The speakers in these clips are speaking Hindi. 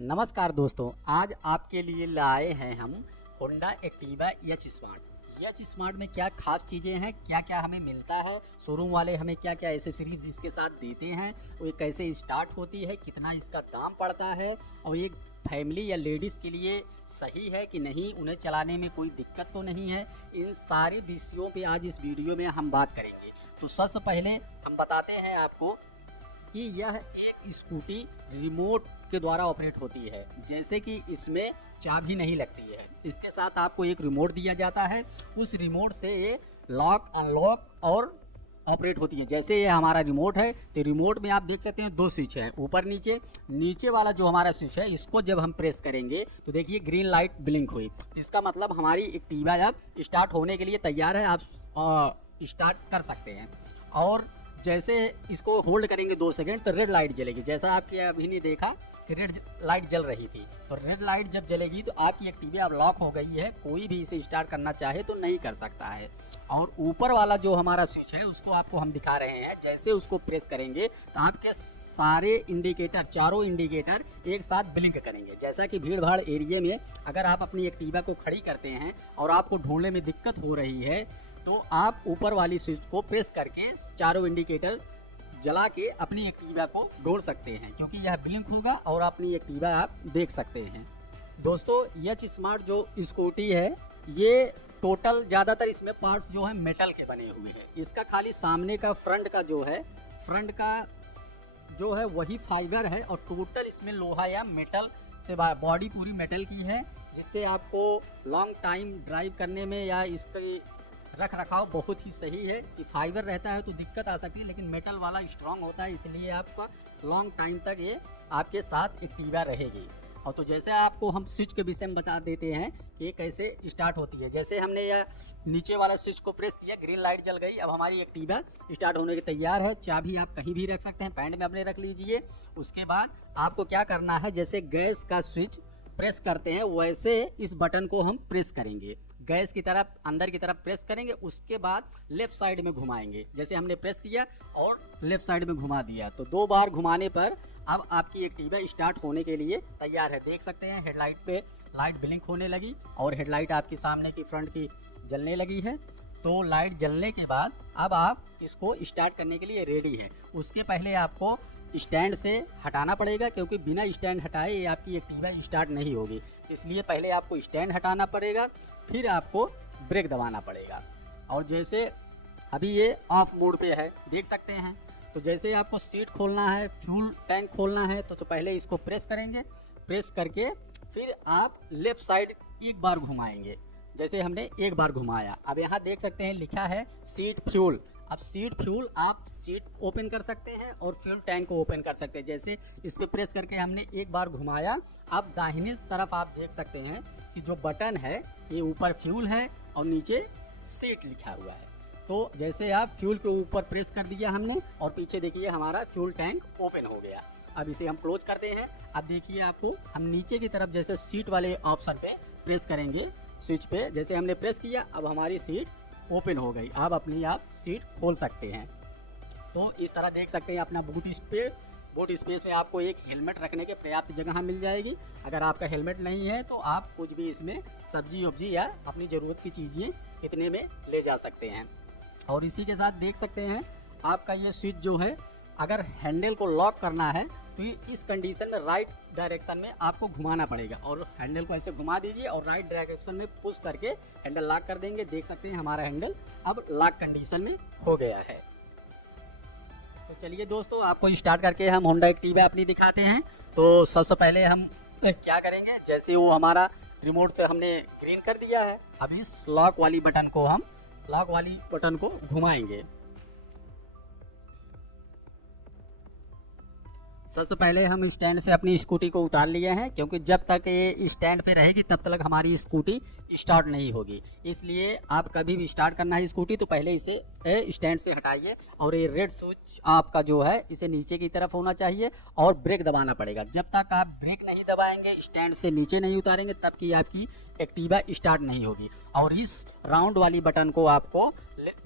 नमस्कार दोस्तों, आज आपके लिए लाए हैं हम Honda Activa H smart. H smart में क्या खास चीज़ें हैं, क्या क्या हमें मिलता है, शोरूम वाले हमें क्या क्या एसेसरीज इसके साथ देते हैं, वो ये कैसे स्टार्ट होती है, कितना इसका दाम पड़ता है और ये फैमिली या लेडीज़ के लिए सही है कि नहीं, उन्हें चलाने में कोई दिक्कत तो नहीं है। इन सारे विषयों पे आज इस वीडियो में हम बात करेंगे। तो सबसे पहले हम बताते हैं आपको कि यह एक स्कूटी रिमोट के द्वारा ऑपरेट होती है। जैसे कि इसमें चाबी नहीं लगती है, इसके साथ आपको एक रिमोट दिया जाता है। उस रिमोट से ये लॉक अनलॉक और ऑपरेट होती है। जैसे ये हमारा रिमोट है, तो रिमोट में आप देख सकते हैं दो स्विच है, ऊपर नीचे। नीचे वाला जो हमारा स्विच है, इसको जब हम प्रेस करेंगे तो देखिए ग्रीन लाइट ब्लिंक हुई। इसका मतलब हमारी एक्टिवा अब स्टार्ट होने के लिए तैयार है, आप स्टार्ट कर सकते हैं। और जैसे इसको होल्ड करेंगे 2 सेकंड तो रेड लाइट जलेगी। जैसा आपके अभी ने देखा कि रेड लाइट जल रही थी, तो रेड लाइट जब जलेगी तो आपकी एक्टिवा अब लॉक हो गई है, कोई भी इसे स्टार्ट करना चाहे तो नहीं कर सकता है। और ऊपर वाला जो हमारा स्विच है उसको आपको हम दिखा रहे हैं। जैसे उसको प्रेस करेंगे तो आपके सारे इंडिकेटर, चारों इंडिकेटर एक साथ ब्लिंक करेंगे। जैसा कि भीड़ भाड़ एरिया में अगर आप अपनी एक्टिवा को खड़ी करते हैं और आपको ढूंढने में दिक्कत हो रही है, तो आप ऊपर वाली स्विच को प्रेस करके चारों इंडिकेटर जला के अपनी एक्टिवा को ढूंढ सकते हैं, क्योंकि यह ब्लिंक होगा और अपनी एक्टिवा आप देख सकते हैं। दोस्तों, एच स्मार्ट जो स्कूटी है, ये टोटल ज़्यादातर इसमें पार्ट्स जो है मेटल के बने हुए हैं। इसका खाली सामने का फ्रंट का जो है वही फाइबर है, और टोटल इसमें लोहा या मेटल से बॉडी पूरी मेटल की है, जिससे आपको लॉन्ग टाइम ड्राइव करने में या इसकी रख रखाव बहुत ही सही है। कि फाइबर रहता है तो दिक्कत आ सकती है, लेकिन मेटल वाला स्ट्रांग होता है, इसलिए आपका लॉन्ग टाइम तक ये आपके साथ एक्टिवा रहेगी। और तो जैसे आपको हम स्विच के विषय में बता देते हैं कि ये कैसे स्टार्ट होती है। जैसे हमने यह नीचे वाला स्विच को प्रेस किया, ग्रीन लाइट जल गई, अब हमारी एक्टिवा स्टार्ट होने के तैयार है। चाबी आप कहीं भी रख सकते हैं, पैंट में अपने रख लीजिए। उसके बाद आपको क्या करना है, जैसे गैस का स्विच प्रेस करते हैं वैसे इस बटन को हम प्रेस करेंगे, गैस की तरफ अंदर की तरफ प्रेस करेंगे। उसके बाद लेफ़्ट साइड में घुमाएंगे। जैसे हमने प्रेस किया और लेफ़्ट साइड में घुमा दिया, तो 2 बार घुमाने पर अब आपकी एक्टिवा स्टार्ट होने के लिए तैयार है। देख सकते हैं हेडलाइट पे लाइट ब्लिंक होने लगी और हेडलाइट आपकी सामने की फ्रंट की जलने लगी है। तो लाइट जलने के बाद अब आप इसको स्टार्ट करने के लिए रेडी है। उसके पहले आपको स्टैंड से हटाना पड़ेगा, क्योंकि बिना स्टैंड हटाए ये आपकी एक्टिवा स्टार्ट नहीं होगी। इसलिए पहले आपको स्टैंड हटाना पड़ेगा, फिर आपको ब्रेक दबाना पड़ेगा। और जैसे अभी ये ऑफ मोड पे है, देख सकते हैं। तो जैसे आपको सीट खोलना है, फ्यूल टैंक खोलना है, तो पहले इसको प्रेस करेंगे। प्रेस करके फिर आप लेफ़्ट साइड एक बार घुमाएंगे। जैसे हमने एक बार घुमाया, अब यहाँ देख सकते हैं लिखा है सीट फ्यूल। अब सीट फ्यूल आप सीट ओपन कर सकते हैं और फ्यूल टैंक को ओपन कर सकते हैं। जैसे इस पर प्रेस करके हमने एक बार घुमाया, अब दाहिनी तरफ आप देख सकते हैं कि जो बटन है ये ऊपर फ्यूल है और नीचे सीट लिखा हुआ है। तो जैसे आप फ्यूल के ऊपर प्रेस कर दिया हमने, और पीछे देखिए हमारा फ्यूल टैंक ओपन हो गया। अब इसे हम क्लोज करते हैं। अब देखिए आपको हम नीचे की तरफ जैसे सीट वाले ऑप्शन पे प्रेस करेंगे, स्विच पे जैसे हमने प्रेस किया, अब हमारी सीट ओपन हो गई। आप अपनी सीट खोल सकते हैं। तो इस तरह देख सकते हैं अपना बूट स्पेस में आपको एक हेलमेट रखने के पर्याप्त जगह मिल जाएगी। अगर आपका हेलमेट नहीं है तो आप कुछ भी इसमें सब्जी वब्जी या अपनी ज़रूरत की चीज़ें इतने में ले जा सकते हैं। और इसी के साथ देख सकते हैं आपका ये स्विच जो है, अगर हैंडल को लॉक करना है तो इस कंडीशन में राइट डायरेक्शन में आपको घुमाना पड़ेगा, और हैंडल को ऐसे घुमा दीजिए और राइट डायरेक्शन में पुश करके हैंडल लॉक कर देंगे। देख सकते हैं हमारा हैंडल अब लॉक कंडीशन में हो गया है। तो चलिए दोस्तों, आपको स्टार्ट करके हम होंडा एक्टिवा अपनी दिखाते हैं। तो सबसे पहले हम क्या करेंगे, जैसे वो हमारा रिमोट से हमने ग्रीन कर दिया है, अब इस लॉक वाली बटन को घुमाएंगे। सबसे पहले हम स्टैंड से अपनी स्कूटी को उतार लिए हैं, क्योंकि जब तक ये स्टैंड पे रहेगी तब तक हमारी स्कूटी स्टार्ट नहीं होगी। इसलिए आप कभी भी स्टार्ट करना है स्कूटी तो पहले इसे स्टैंड से हटाइए, और ये रेड स्विच आपका जो है इसे नीचे की तरफ होना चाहिए, और ब्रेक दबाना पड़ेगा। जब तक आप ब्रेक नहीं दबाएंगे, स्टैंड से नीचे नहीं उतारेंगे, तब की आपकी एक्टिवा स्टार्ट नहीं होगी। और इस राउंड वाली बटन को आपको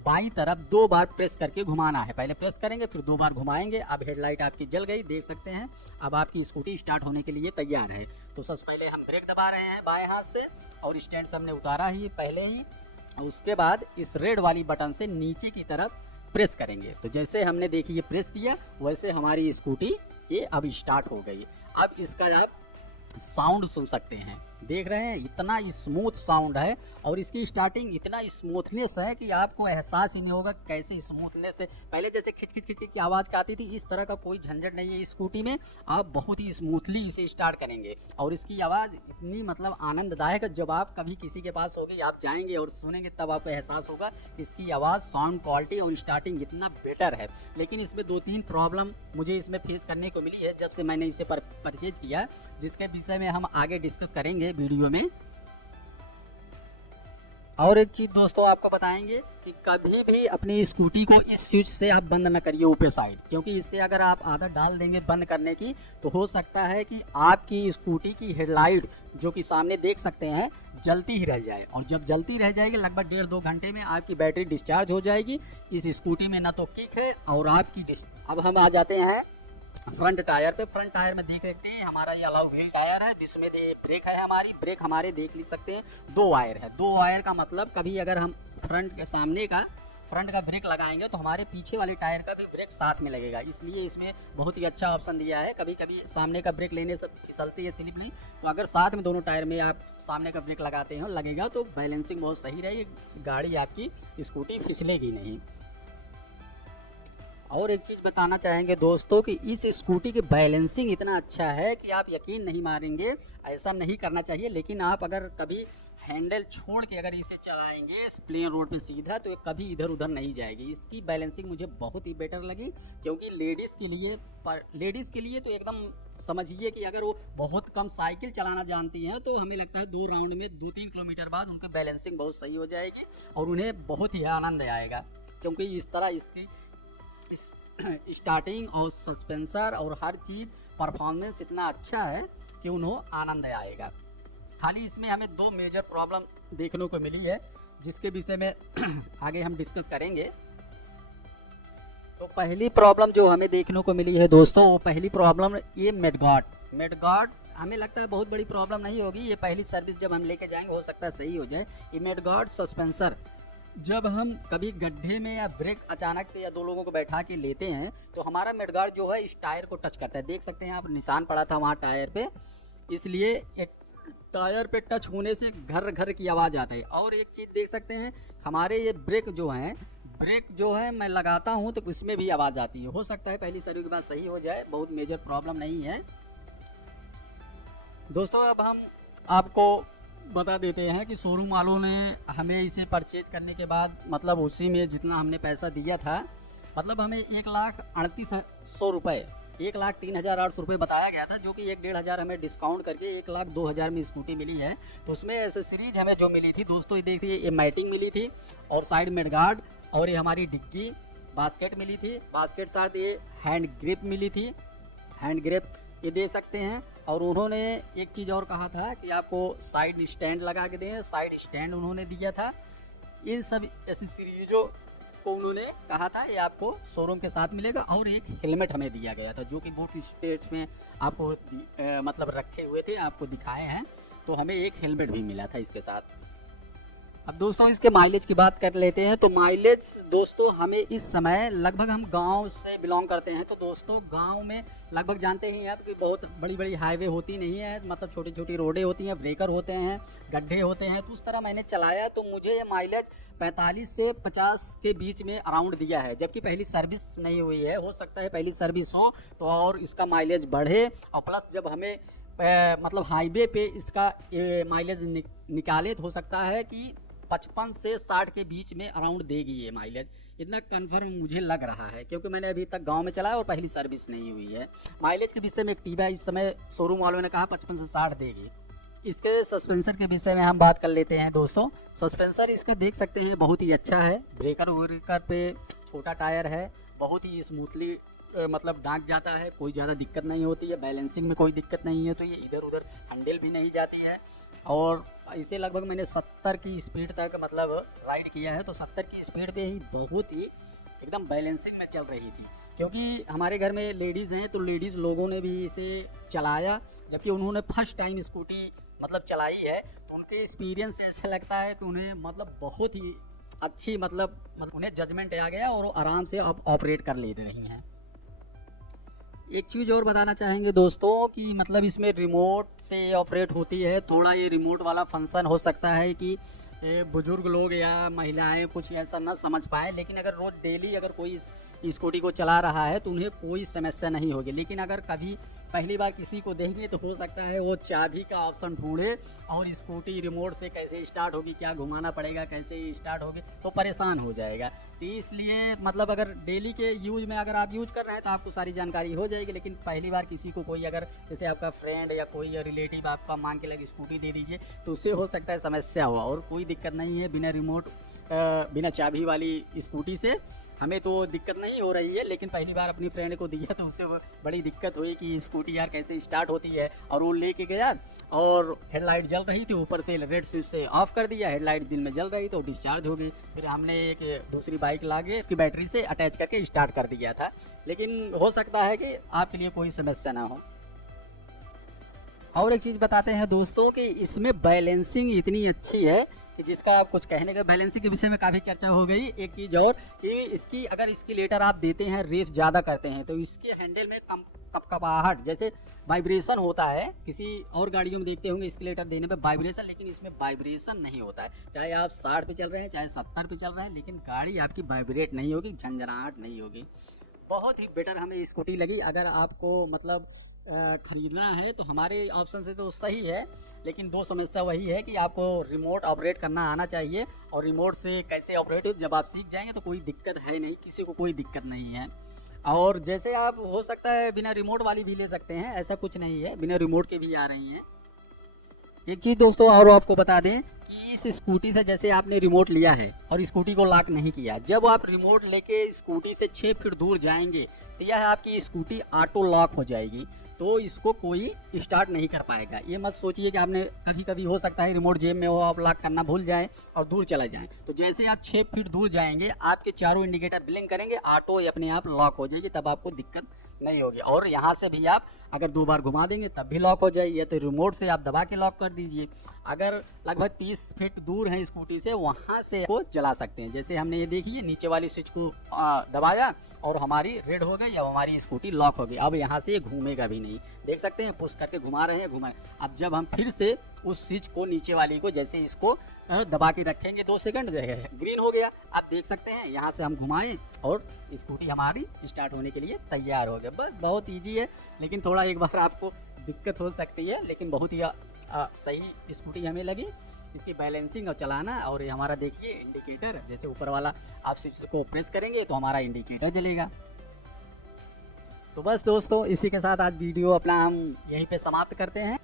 बाईं तरफ 2 बार प्रेस करके घुमाना है। पहले प्रेस करेंगे फिर 2 बार घुमाएंगे। अब हेडलाइट आपकी जल गई, देख सकते हैं। अब आपकी स्कूटी स्टार्ट होने के लिए तैयार है। तो सबसे पहले हम ब्रेक दबा रहे हैं बाएं हाथ से, और स्टैंड से हमने उतारा ही पहले ही। उसके बाद इस रेड वाली बटन से नीचे की तरफ प्रेस करेंगे। तो जैसे हमने देखिए प्रेस किया, वैसे हमारी स्कूटी ये अब स्टार्ट हो गई। अब इसका आप साउंड सुन सकते हैं, देख रहे हैं इतना स्मूथ साउंड है, और इसकी स्टार्टिंग इतना स्मूथनेस है कि आपको एहसास ही नहीं होगा कैसे स्मूथनेस है। पहले जैसे खिच खिच खिच की आवाज़ आती थी, इस तरह का कोई झंझट नहीं है स्कूटी में। आप बहुत ही स्मूथली इसे स्टार्ट करेंगे, और इसकी आवाज़ इतनी मतलब आनंददायक है। जब आप कभी किसी के पास होगी, आप जाएंगे और सुनेंगे, तब आपको एहसास होगा इसकी आवाज़, साउंड क्वालिटी और स्टार्टिंग इतना बेटर है। लेकिन इसमें 2-3 प्रॉब्लम मुझे इसमें फेस करने को मिली है जब से मैंने इसे परचेज किया, जिसके विषय में हम आगे डिस्कस करेंगे वीडियो में। और एक चीज़ दोस्तों आपको बताएंगे कि कभी भी अपनी स्कूटी को इस स्विच से आप बंद न करिए ऊपर साइड, क्योंकि इससे अगर आप आदत डाल देंगे बंद करने की, तो हो सकता है कि आपकी स्कूटी की हेडलाइट जो कि सामने देख सकते हैं जलती ही रह जाए, और जब जलती रह जाएगी लगभग 1.5-2 घंटे में आपकी बैटरी डिस्चार्ज हो जाएगी। इस स्कूटी में ना तो किक है और आपकी अब हम आ जाते हैं फ्रंट टायर पे। फ्रंट टायर में देख सकते हैं हमारा ये अलाउ व्हील टायर है, जिसमें ब्रेक है। हमारी ब्रेक हमारे देख ली सकते हैं 2 वायर है। 2 वायर का मतलब कभी अगर हम फ्रंट के सामने का फ्रंट का ब्रेक लगाएंगे तो हमारे पीछे वाले टायर का भी ब्रेक साथ में लगेगा, इसलिए इसमें बहुत ही अच्छा ऑप्शन दिया है। कभी कभी सामने का ब्रेक लेने से फिसलती है स्लिप नहीं, तो अगर साथ में दोनों टायर में आप सामने का ब्रेक लगाते हैं लगेगा तो बैलेंसिंग बहुत सही रहेगी, गाड़ी आपकी स्कूटी फिसलेगी नहीं। और एक चीज़ बताना चाहेंगे दोस्तों कि इस स्कूटी की बैलेंसिंग इतना अच्छा है कि आप यकीन नहीं मारेंगे। ऐसा नहीं करना चाहिए, लेकिन आप अगर कभी हैंडल छोड़ के अगर इसे चलाएंगे प्लेन रोड पे सीधा, तो ये कभी इधर उधर नहीं जाएगी। इसकी बैलेंसिंग मुझे बहुत ही बेटर लगी, क्योंकि लेडीज़ के लिए तो एकदम समझिए कि अगर वो बहुत कम साइकिल चलाना जानती हैं तो हमें लगता है 2 राउंड में 2-3 किलोमीटर बाद उनकी बैलेंसिंग बहुत सही हो जाएगी और उन्हें बहुत ही आनंद आएगा, क्योंकि इस तरह इसकी स्टार्टिंग और सस्पेंसर और हर चीज़ परफॉर्मेंस इतना अच्छा है कि उन्हें आनंद आएगा। खाली इसमें हमें 2 मेजर प्रॉब्लम देखने को मिली है, जिसके विषय में आगे हम डिस्कस करेंगे। तो पहली प्रॉब्लम जो हमें देखने को मिली है दोस्तों, वो पहली प्रॉब्लम ये मेडगार्ड हमें लगता है बहुत बड़ी प्रॉब्लम नहीं होगी। ये पहली सर्विस जब हम लेके जाएंगे हो सकता है सही हो जाए। ये मेडगार्ड सस्पेंसर जब हम कभी गड्ढे में या ब्रेक अचानक से या 2 लोगों को बैठा के लेते हैं तो हमारा मेडगार्ड जो है इस टायर को टच करता है। देख सकते हैं आप, निशान पड़ा था वहाँ टायर पे, इसलिए टायर पे टच होने से घर घर की आवाज़ आता है। और एक चीज़ देख सकते हैं, हमारे ये ब्रेक जो है मैं लगाता हूँ तो उसमें भी आवाज़ आती है। हो सकता है पहली सर्विस के बाद सही हो जाए, बहुत मेजर प्रॉब्लम नहीं है दोस्तों। अब हम आपको बता देते हैं कि शोरूम वालों ने हमें इसे परचेज करने के बाद मतलब उसी में जितना हमने पैसा दिया था, मतलब हमें 1,38,100 रुपये 1,03,800 रुपये बताया गया था, जो कि 1-1.5 हज़ार हमें डिस्काउंट करके 1,02,000 में स्कूटी मिली है। तो उसमें एसेसरीज हमें जो मिली थी दोस्तों, ये देखिए, ये मैटिंग मिली थी और साइड मेडगार्ड, और ये हमारी डिग्गी बास्केट मिली थी। बास्केट साथ ये हैंड ग्रिप मिली थी, हैंड ग्रिप ये दे सकते हैं। और उन्होंने एक चीज़ और कहा था कि आपको साइड स्टैंड लगा के दें, साइड स्टैंड उन्होंने दिया था। इन सब एसेसरीजों को उन्होंने कहा था ये आपको शोरूम के साथ मिलेगा। और एक हेलमेट हमें दिया गया था, जो कि बूट स्पेस में आपको मतलब रखे हुए थे, आपको दिखाए हैं। तो हमें एक हेलमेट भी मिला था इसके साथ। अब दोस्तों इसके माइलेज की बात कर लेते हैं। तो माइलेज दोस्तों हमें इस समय लगभग, हम गांव से बिलोंग करते हैं, तो दोस्तों गांव में लगभग जानते ही हैं कि बहुत बड़ी बड़ी हाईवे होती नहीं है, मतलब छोटी छोटी रोडें होती हैं, ब्रेकर होते हैं, गड्ढे होते हैं। तो उस तरह मैंने चलाया तो मुझे ये माइलेज 45 से 50 के बीच में अराउंड दिया है, जबकि पहली सर्विस नहीं हुई है। हो सकता है पहली सर्विस हो तो और इसका माइलेज बढ़े, और प्लस जब हमें मतलब हाईवे पे इसका माइलेज निकाले तो हो सकता है कि 55 से 60 के बीच में अराउंड देगी ये माइलेज। इतना कंफर्म मुझे लग रहा है, क्योंकि मैंने अभी तक गांव में चलाया और पहली सर्विस नहीं हुई है। माइलेज के विषय में एक्टिवा इस समय शोरूम वालों ने कहा 55 से 60 देगी। इसके सस्पेंसर के विषय में हम बात कर लेते हैं दोस्तों। सस्पेंसर इसका देख सकते हैं बहुत ही अच्छा है। ब्रेकर पे छोटा टायर है, बहुत ही स्मूथली मतलब डांक जाता है, कोई ज़्यादा दिक्कत नहीं होती है। बैलेंसिंग में कोई दिक्कत नहीं है, तो ये इधर उधर हैंडल भी नहीं जाती है। और इसे लगभग मैंने 70 की स्पीड तक मतलब राइड किया है, तो 70 की स्पीड पे ही बहुत ही एकदम बैलेंसिंग में चल रही थी। क्योंकि हमारे घर में लेडीज़ हैं, तो लेडीज़ लोगों ने भी इसे चलाया, जबकि उन्होंने फर्स्ट टाइम स्कूटी मतलब चलाई है, तो उनके एक्सपीरियंस से ऐसा लगता है कि उन्हें मतलब बहुत ही अच्छी मतलब उन्हें जजमेंट आ गया और वो आराम से अब ऑपरेट कर ले रही हैं। एक चीज़ और बताना चाहेंगे दोस्तों कि मतलब इसमें रिमोट से ऑपरेट होती है। थोड़ा ये रिमोट वाला फंक्शन हो सकता है कि बुजुर्ग लोग या महिलाएं कुछ ऐसा ना समझ पाए, लेकिन अगर रोज़ डेली अगर कोई इस स्कूटी को चला रहा है तो उन्हें कोई समस्या नहीं होगी। लेकिन अगर कभी पहली बार किसी को देखेंगे तो हो सकता है वो चाबी का ऑप्शन ढूंढे और स्कूटी रिमोट से कैसे स्टार्ट होगी, क्या घुमाना पड़ेगा, कैसे स्टार्ट होगी, तो परेशान हो जाएगा। तो इसलिए मतलब अगर डेली के यूज़ में अगर आप यूज़ कर रहे हैं तो आपको सारी जानकारी हो जाएगी। लेकिन पहली बार किसी को कोई अगर जैसे आपका फ्रेंड या कोई रिलेटिव आपका मांग के लगे स्कूटी दे दीजिए, तो उससे हो सकता है समस्या हो। और कोई दिक्कत नहीं है, बिना रिमोट बिना चाबी वाली स्कूटी से हमें तो दिक्कत नहीं हो रही है। लेकिन पहली बार अपनी फ्रेंड को दिया तो उससे बड़ी दिक्कत हुई कि स्कूटी यार कैसे स्टार्ट होती है। और वो लेके गया और हेडलाइट जल रही थी, ऊपर से रेड स्विच से ऑफ कर दिया, हेडलाइट दिन में जल रही तो डिस्चार्ज हो गई। फिर हमने एक दूसरी बाइक लाके उसकी बैटरी से अटैच करके स्टार्ट कर दिया था। लेकिन हो सकता है कि आपके लिए कोई समस्या ना हो। और एक चीज़ बताते हैं दोस्तों कि इसमें बैलेंसिंग इतनी अच्छी है कि जिसका आप कुछ कहने का, बैलेंसिंग के विषय में काफ़ी चर्चा हो गई। एक चीज़ और कि इसकी अगर इसकी लेटर आप देते हैं, रेस ज़्यादा करते हैं, तो इसके हैंडल में कपकपाहट जैसे वाइब्रेशन होता है। किसी और गाड़ियों में देखते होंगे स्केलेटर देने पे वाइब्रेशन, लेकिन इसमें वाइब्रेशन नहीं होता है। चाहे आप 60 पे चल रहे हैं, चाहे 70 पे चल रहे हैं, लेकिन गाड़ी आपकी वाइब्रेट नहीं होगी, झंझनाहट नहीं होगी। बहुत ही बेटर हमें स्कूटी लगी। अगर आपको मतलब ख़रीदना है तो हमारे ऑप्शन से तो सही है, लेकिन दो समस्या वही है कि आपको रिमोट ऑपरेट करना आना चाहिए। और रिमोट से कैसे ऑपरेट हो जब आप सीख जाएंगे तो कोई दिक्कत है नहीं, किसी को कोई दिक्कत नहीं है। और जैसे आप हो सकता है बिना रिमोट वाली भी ले सकते हैं, ऐसा कुछ नहीं है, बिना रिमोट के भी आ रही हैं। एक चीज़ दोस्तों और आपको बता दें कि इस स्कूटी से जैसे आपने रिमोट लिया है और स्कूटी को लॉक नहीं किया, जब आप रिमोट लेके स्कूटी से 6 फीट दूर जाएंगे तो यह आपकी स्कूटी ऑटो लॉक हो जाएगी, तो इसको कोई स्टार्ट नहीं कर पाएगा। ये मत सोचिए कि आपने कभी कभी हो सकता है रिमोट जेब में हो, आप लॉक करना भूल जाएं और दूर चला जाएं, तो जैसे आप 6 फीट दूर जाएंगे आपके चारों इंडिकेटर ब्लिंक करेंगे, ऑटो अपने आप लॉक हो जाएगी, तब आपको दिक्कत नहीं होगी। और यहाँ से भी आप अगर 2 बार घुमा देंगे तब भी लॉक हो जाएगी, या तो रिमोट से आप दबा के लॉक कर दीजिए। अगर लगभग 30 फीट दूर हैं स्कूटी से, वहाँ से को चला सकते हैं। जैसे हमने ये देखिए नीचे वाली स्विच को दबाया और हमारी रेड हो गई, अब हमारी स्कूटी लॉक हो गई। अब यहाँ से ये घूमेगा भी नहीं, देख सकते हैं पुश करके घुमा रहे हैं, घुमा। अब जब हम फिर से उस स्विच को नीचे वाली को जैसे इसको दबा के रखेंगे 2 सेकंड, ग्रीन हो गया, आप देख सकते हैं। यहाँ से हम घुमाएं और स्कूटी हमारी स्टार्ट होने के लिए तैयार हो गया। बस बहुत ईजी है, लेकिन थोड़ा एक बार आपको दिक्कत हो सकती है, लेकिन बहुत ही सही स्कूटी हमें लगी। इसकी बैलेंसिंग और चलाना, और ये हमारा देखिए इंडिकेटर, जैसे ऊपर वाला आप स्विच को प्रेस करेंगे तो हमारा इंडिकेटर जलेगा। तो बस दोस्तों इसी के साथ आज वीडियो अपना हम यहीं पे समाप्त करते हैं।